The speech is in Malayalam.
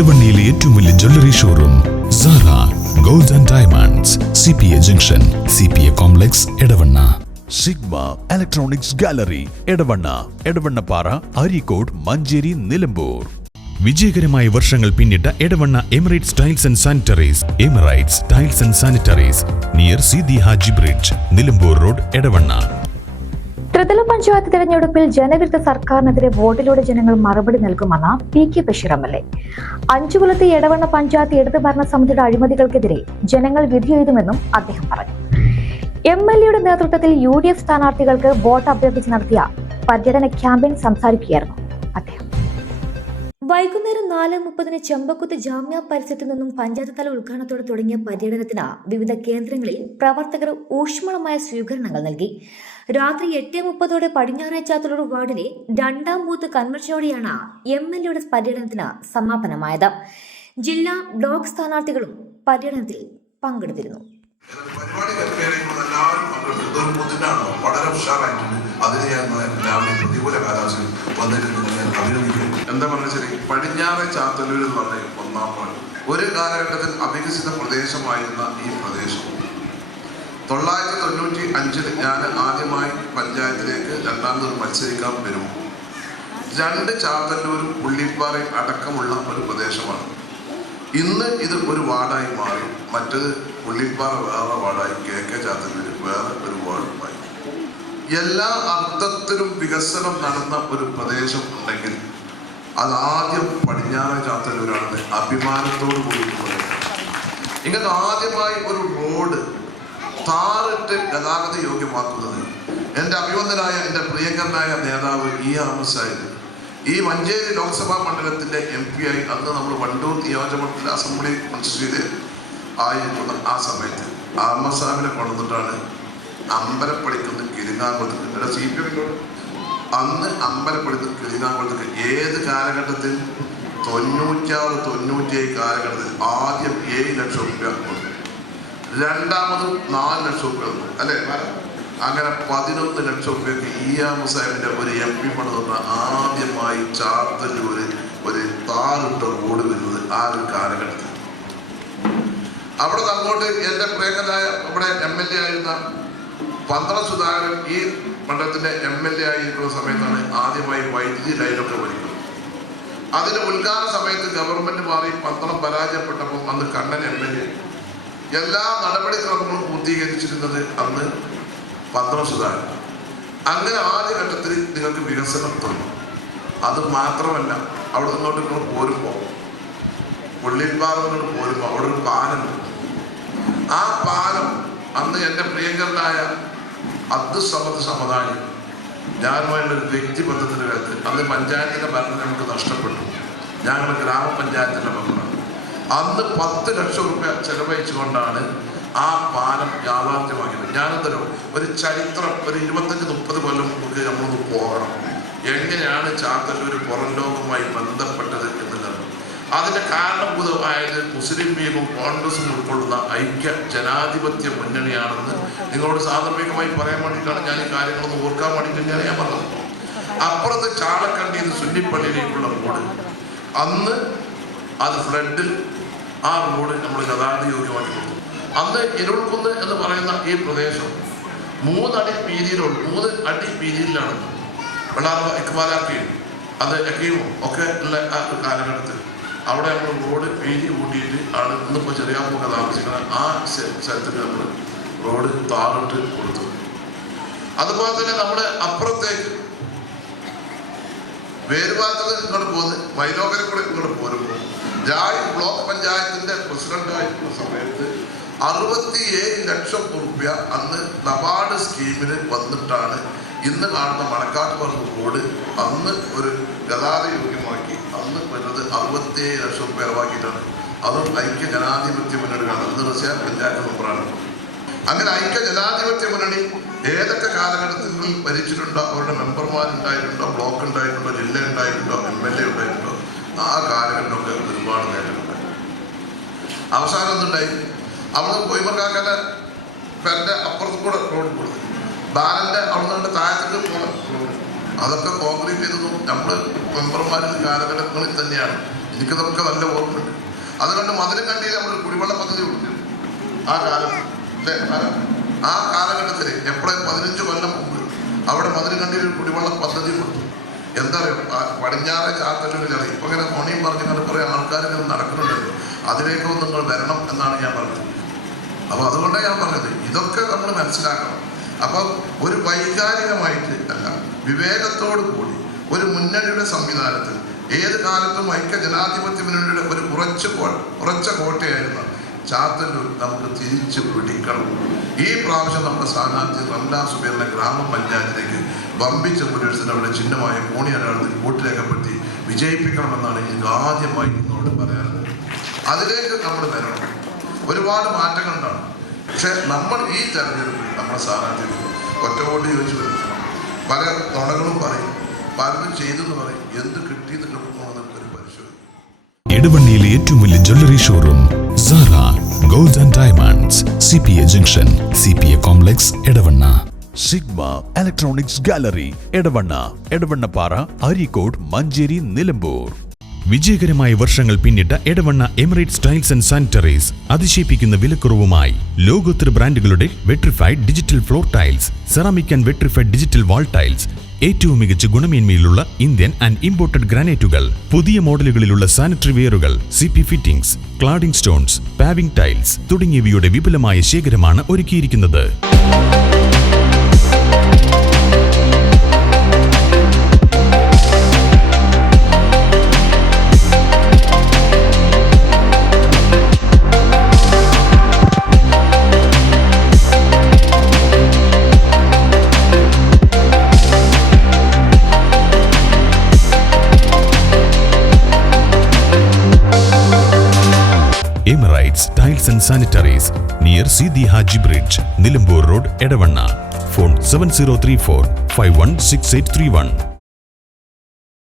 ഇടവണ്ണയിലെ ഏറ്റവും വലിയ jewellery showroom Sara gold and diamonds C P A junction C P A complex Edavanna Sigma electronics gallery Edavanna Edavannappara Areekode Manjeri Nilambur. വിജയകരമായ വർഷങ്ങൾ പിന്നിട്ട Edavanna Emirates tiles and sanitaries Emirates tiles and sanitaries near C the Haji bridge Nilambur road Edavanna. ത്രിതല പഞ്ചായത്ത് തെരഞ്ഞെടുപ്പിൽ ജനവിരുദ്ധ സർക്കാരിനെതിരെ വോട്ടിലൂടെ ജനങ്ങൾ മറുപടി നൽകുമെന്ന P K Basheer M L A. അഞ്ചുകുലത്തെ Edavanna panchayat ഇടത് ഭരണ സമിതിയുടെ അഴിമതികൾക്കെതിരെ ജനങ്ങൾ വിധിയെഴുതുമെന്നും അദ്ദേഹം പറഞ്ഞു. എം എൽ എയുടെ നേതൃത്വത്തിൽ യു ഡി എഫ് സ്ഥാനാർത്ഥികൾക്ക് വോട്ട് അഭ്യർത്ഥിച്ച് നടത്തിയ പര്യടന ക്യാമ്പയിൻ സംസാരിക്കുകയായിരുന്നു അദ്ദേഹം. വൈകുന്നേരം നാല് മുപ്പതിന് ചെമ്പക്കുത്ത് ജാമ്യ പരിസരത്തു നിന്നും പഞ്ചായത്ത് തല ഉദ്ഘാടനത്തോടെ തുടങ്ങിയ പര്യടനത്തിന് വിവിധ കേന്ദ്രങ്ങളിൽ പ്രവർത്തകർ ഊഷ്മളമായ സ്വീകരണങ്ങൾ നൽകി. രാത്രി എട്ട് മുപ്പതോടെ പടിഞ്ഞാറേ ചാത്തലൂർ വാർഡിലെ രണ്ടാം ബൂത്ത് കൺവെൻഷനോടെയാണ് എം എൽ എയുടെ പര്യടനത്തിന് സമാപനമായത്. ജില്ലാ ബ്ലോക്ക് സ്ഥാനാർത്ഥികളും പര്യടനത്തിൽ പങ്കെടുത്തിരുന്നു. അതിന് എന്താ ചാത്തല്ലൂർ എന്ന് പറഞ്ഞ ഒന്നാം ഒരു കാലഘട്ടത്തിൽ അവികസിത പ്രദേശമായിരുന്ന ഈ പ്രദേശം. തൊള്ളായിരത്തി തൊണ്ണൂറ്റി അഞ്ചിൽ ഞാൻ ആദ്യമായി പഞ്ചായത്തിലേക്ക് രണ്ടാമത് മത്സരിക്കാൻ വരും രണ്ട് ചാത്തല്ലൂരും പുള്ളിപ്പാറയും അടക്കമുള്ള ഒരു പ്രദേശമാണ്. ഇന്ന് ഇത് ഒരു വാർഡായി മാറി. മറ്റത് പുള്ളിപ്പാറ വേറെ വാർഡായി കെ കെ ചാത്തല്ലൂർ വേറെ ഒരു വാർഡുമായി. എല്ലാ അർത്ഥത്തിലും വികസനം നടന്ന ഒരു പ്രദേശം ഉണ്ടെങ്കിൽ അത് ആദ്യം പടിഞ്ഞാറ ചാത്തല്ലൂരാണെന്ന് അഭിമാനത്തോടു കൂടി പറയുന്നത് ഇങ്ങനെ ആദ്യമായി ഒരു റോഡ് താറിട്ട് ഗതാഗത യോഗ്യമാക്കുന്നത്. എന്റെ അഭിവന്ദനായ എന്റെ പ്രിയങ്കരനായ നേതാവ് ഇ ആമസായിരുന്നു ഈ മഞ്ചേരി ലോക്സഭാ മണ്ഡലത്തിന്റെ എം പി ആയി അന്ന് നമ്മൾ വണ്ടൂർ നിയോജകമണ്ഡല അസംബ്ലി കോൺസ്റ്റിറ്റ്യൂട്ട് ആയിരിക്കുന്ന ആ സമയത്ത്. ആമസാമിനെ കൊണ്ടുവന്നിട്ടാണ് അമ്പലപ്പടിക്കുന്ന കിരുങ്ങാകുളത്ത് എന്റെ സി പി എമ്മിനോട് അന്ന് അമ്പലപ്പടിക്കുന്ന കിരിങ്ങാകുളത്ത് ഏത് കാലഘട്ടത്തിൽ? തൊണ്ണൂറ്റാറ് തൊണ്ണൂറ്റിയേഴ് കാലഘട്ടത്തിൽ ആദ്യം ഏഴ് ലക്ഷം രൂപ രണ്ടാമതും നാല് ലക്ഷം രൂപ തന്നു. അല്ലേ? അങ്ങനെ പതിനൊന്ന് ലക്ഷം രൂപയ്ക്ക് ഇ ആം സാഹിബിന്റെ ഒരു എം പി പണം തന്ന ആദ്യമായി ചാത്തല്ലൂര് ഒരു താറിട്ട റോഡ് വരുന്നത് ആ ഒരു കാലഘട്ടത്തിൽ. അവിടെ അങ്ങോട്ട് എന്റെ പ്രിയങ്കരായ ഇവിടെ എം എൽ എ ആയിരുന്ന പന്ത്രണ്ട് സുധാകരൻ ഈ മണ്ഡലത്തിന്റെ എം എൽ എ ആയിരിക്കുന്ന സമയത്താണ് ആദ്യമായി വൈദ്യുതി ലൈനൊക്കെ വരുന്നത് അതിന്റെ ഉദ്ഘാടന സമയത്ത് ഗവൺമെന്റ് മാറി പന്തളം പരാജയപ്പെട്ടപ്പോൾ അന്ന് കണ്ണൻ എം എൽ എ എല്ലാ നടപടിക്രമങ്ങളും പൂർത്തീകരിച്ചിരുന്നത് അന്ന് പന്ത്രണ്ട് സുധാകരൻ അങ്ങനെ ആദ്യഘട്ടത്തിൽ നിങ്ങൾക്ക് വികസനം തന്നു അത് മാത്രമല്ല അവിടെ നിന്നോട്ട് നിങ്ങൾ പോരുമ്പോൾ പുള്ളിപ്പാറങ്ങൾ പോരുമ്പോൾ അവിടെ ഒരു പാലം ആ പാലം അന്ന് എന്റെ പ്രിയങ്കരനായ അബ്ദുസമദ് സമുദായം ഞാനുമായുള്ള ഒരു വ്യക്തിബന്ധത്തിന്റെ കാര്യത്തിൽ അന്ന് പഞ്ചായത്തിന്റെ ഭരണം നമുക്ക് നഷ്ടപ്പെട്ടു. ഞങ്ങൾ ഗ്രാമപഞ്ചായത്തിന്റെ മെമ്പറാണ് അന്ന് പത്ത് ലക്ഷം രൂപ ചെലവഴിച്ചുകൊണ്ടാണ് ആ പാലം യാഥാർത്ഥ്യമാക്കിയത്. ഞാനെന്തല്ലോ ഒരു ചരിത്രം ഒരു ഇരുപത്തഞ്ച് മുപ്പത് കൊല്ലം നമുക്ക് നമ്മളൊന്ന് പോകണം. എങ്ങനെയാണ് ചാത്തല്ലൂർ പുറം ലോകവുമായി ബന്ധപ്പെട്ടത് എന്നുള്ളത്. അതിന്റെ കാരണഭൂതമായത് മുസ്ലിം ലീഗും കോൺഗ്രസും ഉൾക്കൊള്ളുന്ന ഐക്യ ജനാധിപത്യ മുന്നണിയാണെന്ന് നിങ്ങളോട് സാന്ദർഭികമായി പറയാൻ വേണ്ടിയിട്ടാണ് ഞാൻ ഈ കാര്യങ്ങളൊന്ന് ഓർക്കാൻ വേണ്ടിയിട്ട് ഞാൻ പറഞ്ഞത്. അപ്പുറത്ത് ചാളക്കണ്ടിയിൽ സുന്നിപ്പള്ളിയിലേക്കുള്ള റോഡ്. അന്ന് അത് ഫ്ലഡിൽ ആ റോഡ് നമ്മൾ ഗതാഗത യോഗ്യമാക്കി കൊടുത്തു. അന്ന് ഇരുൾക്കുന്ന് എന്ന് പറയുന്ന ഈ പ്രദേശം മൂന്നടി വീതിയിലുള്ള മൂന്ന് അടി വീതിയിലാണ്. വെള്ളാർവ ഇക്ബാലാക്കി അത് എക്കീമും ഒക്കെ ഉള്ള ആ ഒരു കാലഘട്ടത്തിൽ അവിടെ നമ്മൾ റോഡ് വീതി കൂട്ടിയിട്ട് ആണ് ഇന്നിപ്പോൾ ചെറിയാമ്പൊക്കെ താമസിക്കുന്ന ആ സ്ഥ- സ്ഥലത്തിന് നമ്മൾ റോഡ് താറിട്ട് കൊടുത്തു. അതുപോലെ തന്നെ നമ്മുടെ അപ്പുറത്തേക്ക് വേരുപാത്രത്തിൽ ഇങ്ങോട്ട് പോകുന്നത് മൈലോകരെ ഇങ്ങോട്ട് പോരുമ്പോൾ ജായ് ബ്ലോക്ക് പഞ്ചായത്തിന്റെ പ്രസിഡന്റായിട്ടുള്ള സമയത്ത് അറുപത്തിയേഴ് ലക്ഷം റുപ്യ അന്ന് നബാർഡ് സ്കീമിന് വന്നിട്ടാണ് ഇന്ന് കാണുന്ന മണക്കാട്ട് പറമ്പ് റോഡ് അന്ന് ഒരു ഗതാഗത യോഗ്യമാക്കി അന്ന് വരുന്നത് അറുപത്തിയേഴ് ലക്ഷം റുപ്യ ചെലവാക്കിയിട്ടാണ്. അതും ഐക്യ ജനാധിപത്യ മുന്നണിയാണ് അന്ന് റഷ്യ പഞ്ചായത്ത് മെമ്പറാണ്. അങ്ങനെ ഐക്യ ജനാധിപത്യ മുന്നണി ഏതൊക്കെ കാലഘട്ടത്തിൽ ഭരിച്ചിട്ടുണ്ടോ അവരുടെ മെമ്പർമാരുണ്ടായിട്ടുണ്ടോ ബ്ലോക്ക് ഉണ്ടായിട്ടുണ്ടോ ജില്ല ഉണ്ടായിട്ടുണ്ടോ എം എൽ എ ഉണ്ടായിട്ടുണ്ടോ ആ കാലഘട്ടമൊക്കെ ഒരുപാട് നേട്ടങ്ങളുണ്ടായി അവസാനം എന്തുണ്ടായി? അവിടെ കൊയ്മർക്കാക്കന്റെ പേരുടെ അപ്പുറത്ത് കൂടെ റോഡ് കൊടുത്തു ബാലന്റെ അവിടെ നിന്ന് താഴത്തേക്ക് പോകണം അതൊക്കെ കോൺക്രീറ്റ് ചെയ്തതും നമ്മൾ മെമ്പർമാരുടെ കാലഘട്ടങ്ങളിൽ തന്നെയാണ്. എനിക്കതൊക്കെ നല്ല ഓർമ്മയുണ്ട്. അതുകൊണ്ട് മധുരം കണ്ടിയിൽ നമ്മൾ കുടിവെള്ള പദ്ധതി കൊടുത്തു ആ കാലം. ആ കാലഘട്ടത്തിൽ എപ്പോഴും പതിനഞ്ച് കൊല്ലം മുമ്പ് അവിടെ മധുരം കണ്ടിയിൽ കുടിവെള്ള പദ്ധതി കൊടുത്തു. എന്താ പറയുക പടിഞ്ഞാറെ ചാത്തല്ലൂരിൽ ചെറി ഇപ്പൊ ഇങ്ങനെ മൊണിയും പറഞ്ഞുകൊണ്ട് കുറെ ആൾക്കാർ ഇങ്ങനെ നടക്കുന്നുണ്ടല്ലോ. അതിലേക്കും നിങ്ങൾ വരണം എന്നാണ് ഞാൻ പറഞ്ഞത്. അപ്പൊ അതുകൊണ്ടാണ് ഞാൻ പറഞ്ഞത്. ഇതൊക്കെ നമ്മൾ മനസ്സിലാക്കണം. അപ്പൊ ഒരു വൈകാരികമായിട്ട് അല്ല വിവേകത്തോടു കൂടി ഒരു മുന്നണിയുടെ സംവിധാനത്തിൽ ഏത് കാലത്തും ഐക്യ ജനാധിപത്യ മുന്നണിയുടെ ഒരു കുറച്ച് കോ- ഉറച്ച കോട്ടയായിരുന്ന ചാത്തല്ലൂർ നമുക്ക് തിരിച്ചു പിടിക്കണം. ഈ പ്രാവശ്യം നമ്മുടെ സ്ഥാനാർത്ഥി റംലാ സുബീറിനെ ഗ്രാമപഞ്ചായത്തിലേക്ക് വമ്പിച്ച പുലർസിന് അവിടെ ചിഹ്നമായ കോണി അടയാളത്തിൽ വോട്ട് രേഖപ്പെടുത്തി വിജയിപ്പിക്കണമെന്നാണ് എനിക്ക് ആദ്യമായി നിങ്ങളോട് പറയാനുള്ളത്. അതിലേക്ക് നമ്മൾ വരണം. ഒരുപാട് മാറ്റങ്ങൾ ഉണ്ടാവും പക്ഷെ നമ്മൾ ഈ തെരഞ്ഞെടുപ്പിൽ നമ്മുടെ സ്ഥാനാർത്ഥി ഒറ്റ വോട്ട് ചോദിച്ചു പല നുണകളും പറയും. പലതും ചെയ്തെന്ന് പറയും. എന്ത് കിട്ടി കിട്ടിയെന്ന് കിട്ടുമെന്നൊക്കെ ഒരു പരിശോധന. ഇടവണ്ണിയിലെ ഏറ്റവും വലിയ jewellery showroom Sara gold and diamonds C P A junction C P A complex Edavanna Sigma electronics gallery Edavanna Edavannappara Areekode Manjeri Nilambur വിജയകരമായ വർഷങ്ങൾ പിന്നിട്ട Edavanna Emirate tiles and sanitaries അതിശയിപ്പിക്കുന്ന വിലക്കുറവുമായി ലോകോത്തര ബ്രാൻഡുകളുടെ vitrified digital floor tiles ceramic and vitrified digital wall tiles ഏറ്റവും മികച്ച ഗുണമേന്മയിലുള്ള ഇന്ത്യൻ ആൻഡ് ഇമ്പോർട്ടഡ് ഗ്രാനൈറ്റുകൾ പുതിയ മോഡലുകളിലുള്ള sanitary വെയറുകൾ C P fittings cladding stones paving tiles തുടങ്ങിയവയുടെ വിപുലമായ ശേഖരമാണ് ഒരുക്കിയിരിക്കുന്നത്. Emirates tiles and sanitaries near C the Haji bridge Nilambur road Edavanna phone seven zero three four five one six eight three one